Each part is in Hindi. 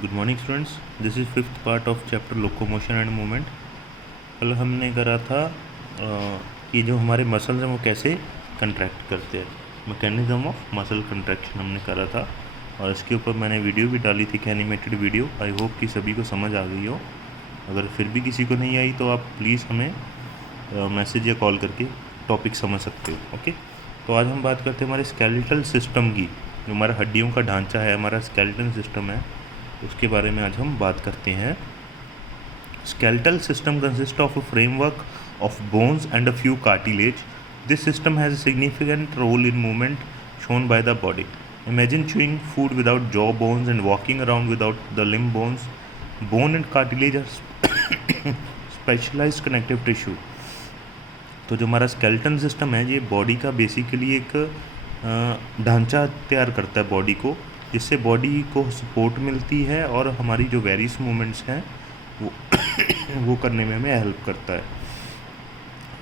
Good morning students, this is fifth part of chapter locomotion and movement. कल हमने करा था कि जो हमारे मसल्स हैं वो कैसे कंट्रैक्ट करते हैं, मैकेनिज्म ऑफ मसल कंट्रैक्शन हमने करा था, और इसके ऊपर मैंने वीडियो भी डाली थी, एनिमेटेड वीडियो। आई होप कि सभी को समझ आ गई हो। अगर फिर भी किसी को नहीं आई तो आप प्लीज़ हमें मैसेज या कॉल करके टॉपिक समझ सकते हो। ओके, तो आज हम बात करते हैं हमारे स्केलेटल सिस्टम की। जो हमारा हड्डियों का ढांचा है, हमारा स्केलेटल सिस्टम है, उसके बारे में आज हम बात करते हैं। Skeletal system consist of a framework of bones and a few cartilage. This system has a significant role in movement shown by the body. Imagine chewing food without jaw bones and walking around without the limb bones. Bone and cartilage are specialized connective tissue. तो जो हमारा स्केलेटन सिस्टम है, ये बॉडी का बेसिकली एक ढांचा तैयार करता है बॉडी को, जिससे बॉडी को सपोर्ट मिलती है और हमारी जो वेरियस मूवमेंट्स हैं वो वो करने में हमें हेल्प करता है।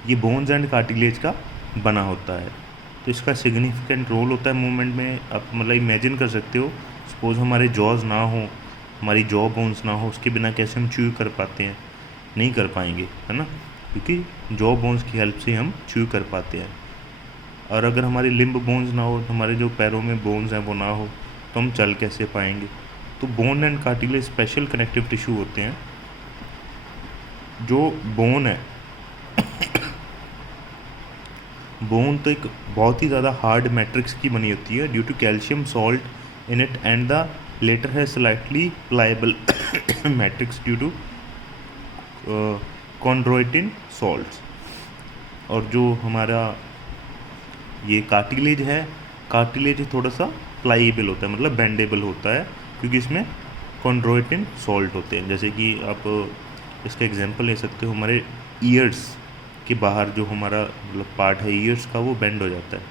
ये बोन्स एंड कार्टिलेज का बना होता है, तो इसका सिग्निफिकेंट रोल होता है मूवमेंट में। आप मतलब इमेजिन कर सकते हो, सपोज हमारे जॉज ना हो, हमारी जॉ बोन्स ना हो, उसके बिना कैसे हम च्यू कर पाते हैं? नहीं कर पाएंगे, है ना, क्योंकि जॉ बोन्स की हेल्प से हम च्यू कर पाते हैं। और अगर हमारी लिम्ब बोन्स ना हो, हमारे जो पैरों में बोन्स हैं वो ना हो, तो हम चल कैसे पाएंगे? तो bone and cartilage special connective tissue होते हैं। जो बोन है, बोन तो एक बहुत ही ज़्यादा हार्ड मैट्रिक्स की बनी होती है due to calcium salt in it, and the latter है slightly pliable matrix due to chondroitin salts. और जो हमारा ये कार्टिलेज है, कार्टिलेज थोड़ा सा प्लाएबल होता है, मतलब बेंडेबल होता है, क्योंकि इसमें कॉन्ड्रोइटिन सॉल्ट होते हैं। जैसे कि आप इसका एग्जांपल ले सकते हो, हमारे ईयर्स के बाहर जो हमारा मतलब पार्ट है ईयर्स का, वो बेंड हो जाता है।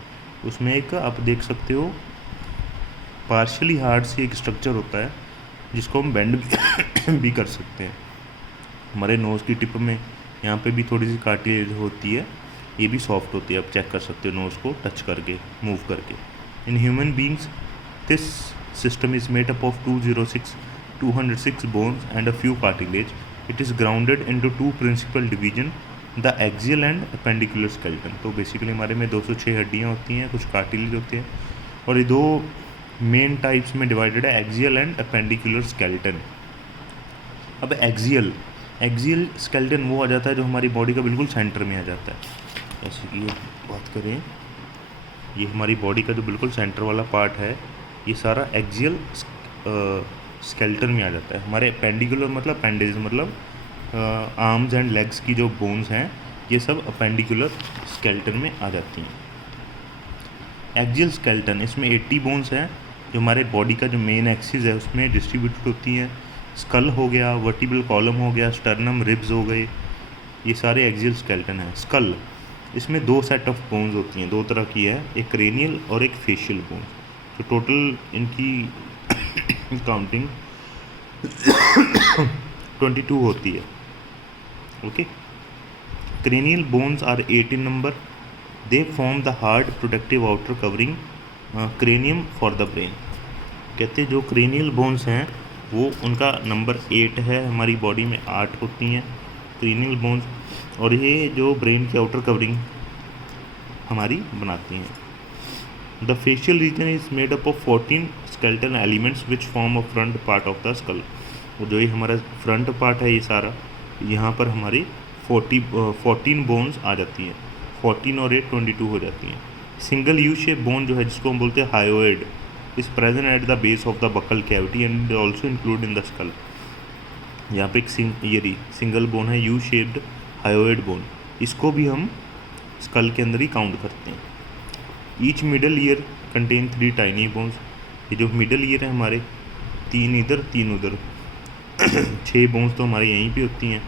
उसमें एक आप देख सकते हो पार्शियली हार्ड सी एक स्ट्रक्चर होता है, जिसको हम बेंड भी कर सकते हैं। हमारे नोज़ की टिप में यहाँ पे भी थोड़ी सी कार्टिलेज होती है, ये भी सॉफ्ट होती है, आप चेक कर सकते हो नोज़ को टच करके, मूव करके। In human beings this system is made up of 206 bones and a few cartilage. It is grounded into two principal division, the axial and appendicular skeleton. तो बेसिकली हमारे में 206 हड्डियाँ होती हैं, कुछ कार्टिलेज होते हैं, और ये दो मेन टाइप्स में डिवाइडेड है, एक्सियल एंड अपेंडिकुलर स्केलेटन। अब एक्सियल स्केलेटन वो आ जाता है जो हमारी बॉडी का बिल्कुल सेंटर में आ जाता है। जैसे कि ये बात करें, ये हमारी बॉडी का जो बिल्कुल सेंटर वाला पार्ट है, ये सारा एक्सियल स्केलेटन में आ जाता है। हमारे अपेंडिकुलर मतलब अपेंडेज, मतलब आर्म्स एंड लेग्स की जो बोन्स हैं, ये सब अपेंडिकुलर स्केलेटन में आ जाती हैं। एक्सियल स्केलेटन, इसमें 80 बोन्स हैं जो हमारे बॉडी का जो मेन एक्सिस है उसमें डिस्ट्रीब्यूटेड होती हैं। स्कल हो गया, वर्टिब्रल कॉलम हो गया, स्टर्नम, रिब्स हो गए, ये सारे एक्सियल स्केलेटन हैं। स्कल, इसमें दो सेट ऑफ बोन्स होती हैं, दो तरह की है, एक क्रेनियल और एक फेशियल बोन्स। तो टोटल इनकी काउंटिंग 22 होती है। Okay, cranial bones are 8 in number. They form the hard protective outer covering cranium for the brain. कहते हैं जो cranial bones हैं वो उनका नंबर 8 है, हमारी बॉडी में 8 होती हैं cranial bones, और ये जो ब्रेन की आउटर कवरिंग हमारी बनाती हैं। The facial region is made up of 14 skeletal elements which form a front part of the skull. और जो ये हमारा फ्रंट पार्ट है, ये सारा, यहाँ पर हमारी 14 बोन्स आ जाती हैं। 14 और 8 22 हो जाती हैं। सिंगल यू शेप बोन जो है, जिसको हम बोलते हैं hyoid, is present at the base of the buccal cavity and also include in the skull. यहाँ पे एक सिंगल बोन है, यू शेप्ड हायोइड बोन, इसको भी हम स्कल के अंदर ही काउंट करते हैं। Each middle ear contain 3 tiny bones. ये जो मिडल ईयर है हमारे, 3 इधर 3 उधर 6 बोन्स तो हमारे यहीं पे होती हैं।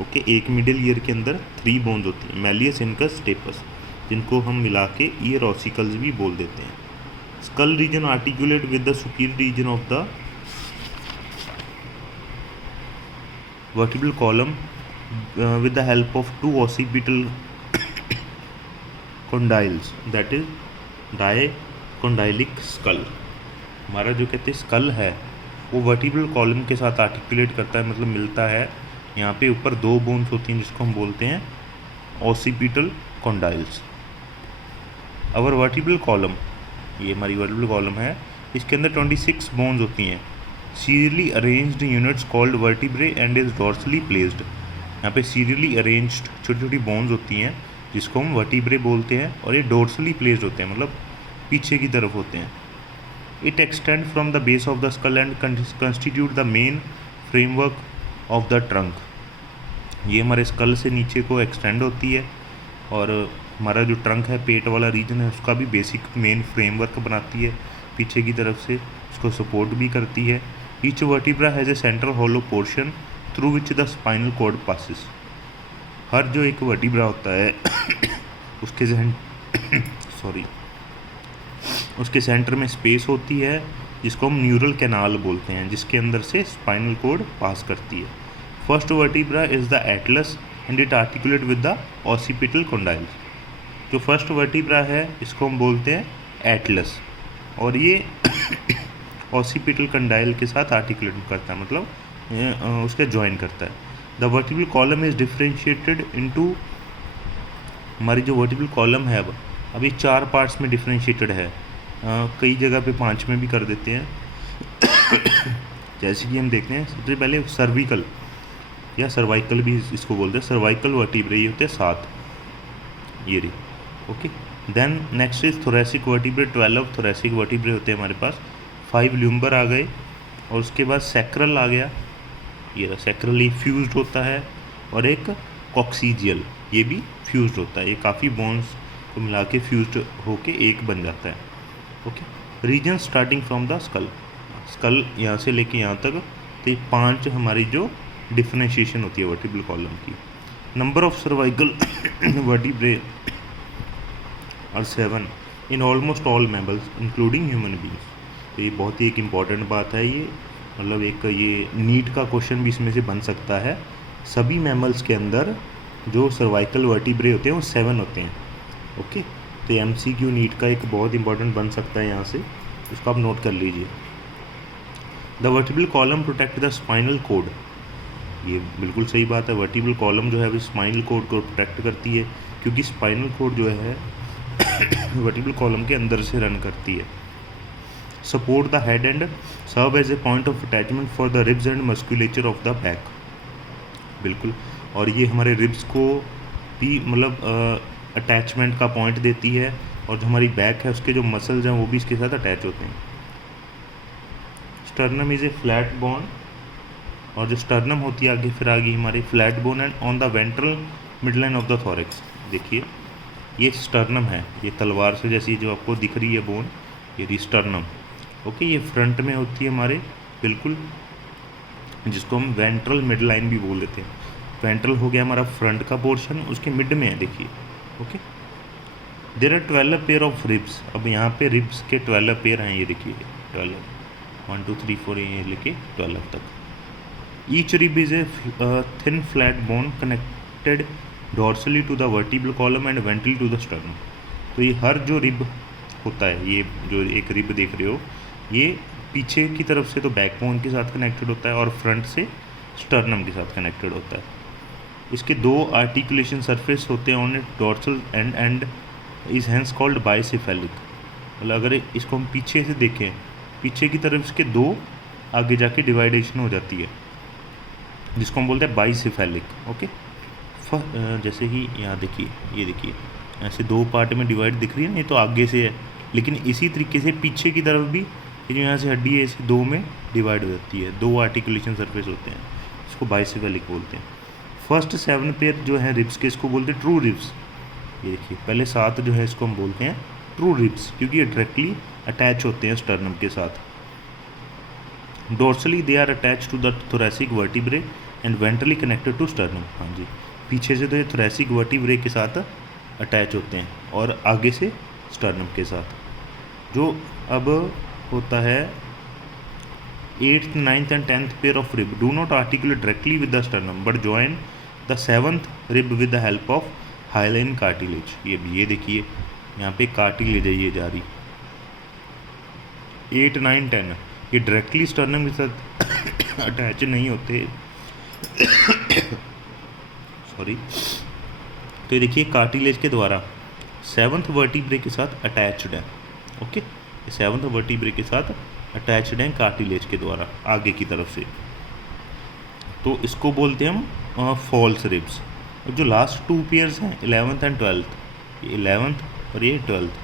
ओके, एक मिडिल ईयर के अंदर 3 बोन्स होती हैं, मैलियस, इनकस, स्टेपस, जिनको हम मिला के ईयर ऑसिकल्स भी बोल देते हैं। Skull region articulate with the superior region of the vertebral column with the help of 2 occipital condyles, that is dicondylic skull. हमारा जो कहते हैं स्कल है, वो वर्टिब्रल कॉलम के साथ आर्टिकुलेट करता है, मतलब मिलता है। यहाँ पे ऊपर 2 बोन्स होती हैं जिसको हम बोलते हैं ऑसिपिटल कॉन्डाइल्स। अवर वर्टिब्रल कॉलम, ये हमारी वर्टिब्रल कॉलम है, इसके अंदर 26 बोन्स होती हैं, serially arranged units called vertebrae and is dorsally placed. यहाँ पे सीरियली अरेंज्ड छोटी छोटी बोन्स होती हैं जिसको हम वर्टिब्रे बोलते हैं, और ये डॉर्सली प्लेस्ड होते हैं, मतलब पीछे की तरफ होते हैं। It extend from the base of the skull and constitute the main framework of the trunk. ये हमारे स्कल से नीचे को एक्सटेंड होती है, और हमारा जो ट्रंक है, पेट वाला रीजन है, उसका भी बेसिक मेन फ्रेमवर्क बनाती है, पीछे की तरफ से उसको सपोर्ट भी करती है। Each vertebra has a central hollow portion through which the spinal cord passes. हर जो एक वर्टिब्रा होता है उसके उसके सेंटर में स्पेस होती है जिसको हम न्यूरल कैनाल बोलते हैं, जिसके अंदर से स्पाइनल कॉर्ड पास करती है। First vertebra is the Atlas and it articulate with the occipital condyles. जो फर्स्ट वर्टिब्रा है इसको हम बोलते हैं एटलस, और ये ऑसिपिटल कंडाइल के साथ आर्टिकुलेट करता है, मतलब उसके ज्वाइन करता है। The vertebral column is differentiated into, हमारी जो वर्टिब्रल कॉलम है अब ये 4 पार्ट्स में डिफ्रेंशिएटेड है, कई जगह पे 5 में भी कर देते हैं। जैसे कि हम देखते हैं, सबसे पहले सर्विकल या सर्वाइकल भी इसको बोलते हैं, सर्वाइकल वर्टिब्रे ये होते हैं 7, ये रही, okay. Then next is thoracic vertebrae, 12 thoracic vertebrae होते हैं हमारे पास, 5 ल्यूम्बर आ गए, और उसके बाद सैक्रल आ गया, ये सैक्रल ये फ्यूज्ड होता है, और एक कॉक्सीजियल ये भी फ्यूज्ड होता है। ये काफ़ी बोन्स को मिला के फ्यूज्ड होके एक बन जाता है, okay. Region starting from the skull, skull यहाँ से लेके यहाँ तक, तो ये 5 हमारी जो डिफ्रेंशिएशन होती है वर्टिब्रल कॉलम की। नंबर ऑफ सर्वाइकल वर्टिब्रे और 7 in almost all mammals including human beings. तो ये बहुत ही एक इम्पॉर्टेंट बात है, ये मतलब एक ये नीट का क्वेश्चन भी इसमें से बन सकता है। सभी मैमल्स के अंदर जो सर्वाइकल वर्टिब्रे होते हैं वो 7 होते हैं, ओके। तो MCQ नीट का एक बहुत इंपॉर्टेंट बन सकता है यहाँ से, इसको आप नोट कर लीजिए। The vertebral column protect the spinal cord, ये बिल्कुल सही बात है। वर्टिब्रल कॉलम जो है वो स्पाइनल कोड को प्रोटेक्ट करती है, क्योंकि स्पाइनल कोड जो है वर्टिब्रल कॉलम के अंदर से रन करती है। Support the head and serve as a point of attachment for the ribs and musculature of the back, बिल्कुल। और ये हमारे रिब्स को भी मतलब अटैचमेंट का पॉइंट देती है, और जो हमारी बैक है उसके जो मसल्स हैं वो भी इसके साथ अटैच होते हैं। Sternum is a flat bone, और जो स्टर्नम होती है आगे फिर आगे हमारी flat bone and on the ventral midline of the thorax. देखिए ये स्टर्नम है, ये तलवार से जैसी जो आपको दिख रही है बोन, ये स्टर्नम, ओके। ये फ्रंट में होती है हमारे, बिल्कुल, जिसको हम वेंट्रल मिड लाइन भी बोल देते हैं। वेंट्रल हो गया हमारा फ्रंट का पोर्शन, उसके मिड में है, देखिए, okay. There are 12 pair of ribs, अब यहाँ पे रिब्स के 12 पेयर हैं, ये देखिए 12, 1 2 3 4 ये लेके 12 तक। Each rib is a thin flat bone connected dorsally to the vertebral column and ventrally to the sternum. तो ये हर जो रिब होता है, ये जो एक रिब देख रहे हो, ये पीछे की तरफ से तो बैकबोन के साथ कनेक्टेड होता है, और फ्रंट से स्टर्नम के साथ कनेक्टेड होता है। इसके 2 आर्टिकुलेशन सरफेस होते हैं on it, dorsal end is hence called bicephalic. मतलब अगर इसको हम पीछे से देखें, पीछे की तरफ इसके 2 आगे जाके डिवाइडेशन हो जाती है, जिसको हम बोलते हैं बाइसेफेलिक, ओके। जैसे कि यहाँ देखिए, ये देखिए ऐसे 2 पार्ट में डिवाइड दिख रही है ना, ये तो आगे से है, लेकिन इसी तरीके से पीछे की तरफ भी ये जो यहाँ से हड्डी है इसे 2 में डिवाइड हो जाती है। 2 आर्टिकुलेशन सरफेस होते हैं, इसको बाइसेफेलिक बोलते हैं। फर्स्ट 7 पेयर जो है रिब्स के, इसको बोलते हैं ट्रू रिब्स। ये देखिए पहले 7 जो है इसको हम बोलते हैं ट्रू रिब्स, क्योंकि ये डायरेक्टली अटैच होते हैं स्टर्नम के साथ। Dorsally they are attached to the thoracic vertebrae and ventrally connected to sternum. हाँ जी, पीछे से तो ये थोरेसिक वर्टिब्रे के साथ अटैच होते हैं, और आगे से स्टर्नम के साथ। जो अब होता है 8th, 9th and 10th pair of rib do not articulate directly with the sternum but join the 7th rib with the help of hyaline cartilage। ये भी, ये देखिए यहाँ पे कार्टिलेज है ये जा रही। 8, 9, 10 ये डायरेक्टली स्टर्नम के साथ अटैच नहीं होते। सॉरी। तो ये देखिए कार्टिलेज के द्वारा 7th वर्टिब्रे के साथ अटैच्ड है। ओके, ये 7th वर्टिब्रे के साथ अटैच्ड है कार्टिलेज के द्वारा आगे की तरफ से। तो इसको बोलते हैं हम फॉल्स रिब्स। और जो लास्ट 2 पेयर्स हैं 11th एंड 12th, ये 11th और ये 12th,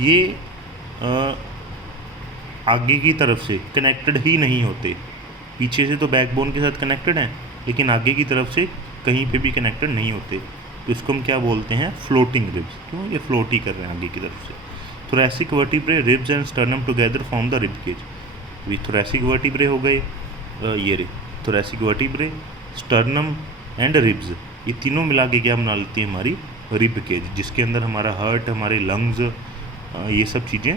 ये आगे की तरफ से कनेक्टेड ही नहीं होते। पीछे से तो बैकबोन के साथ कनेक्टेड हैं, लेकिन आगे की तरफ से कहीं पे भी कनेक्टेड नहीं होते। तो इसको हम क्या बोलते हैं? Floating ribs. क्यों? ये फ्लोट ही कर रहे हैं आगे की तरफ से। Thoracic vertebrae, ribs and sternum together form the rib cage. अभी थोरैसिक वर्टिब्रे हो गए, ये thoracic vertebrae, sternum and ribs, ये तीनों मिला के क्या बना लेती है? हमारी रिब केज, जिसके अंदर हमारा हार्ट, हमारे लंग्स, ये सब चीज़ें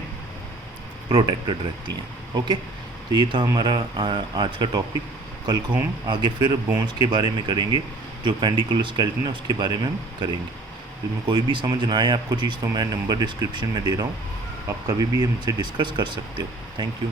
प्रोटेक्टेड रहती हैं। ओके, तो ये था हमारा आज का टॉपिक। कल को हम आगे फिर बोन्स के बारे में करेंगे, जो पेंडिकुलर स्केलेटन है उसके बारे में हम करेंगे। इसमें कोई भी समझ ना आए आपको चीज़, तो मैं नंबर डिस्क्रिप्शन में दे रहा हूँ, आप कभी भी हमसे डिस्कस कर सकते हो। Thank you.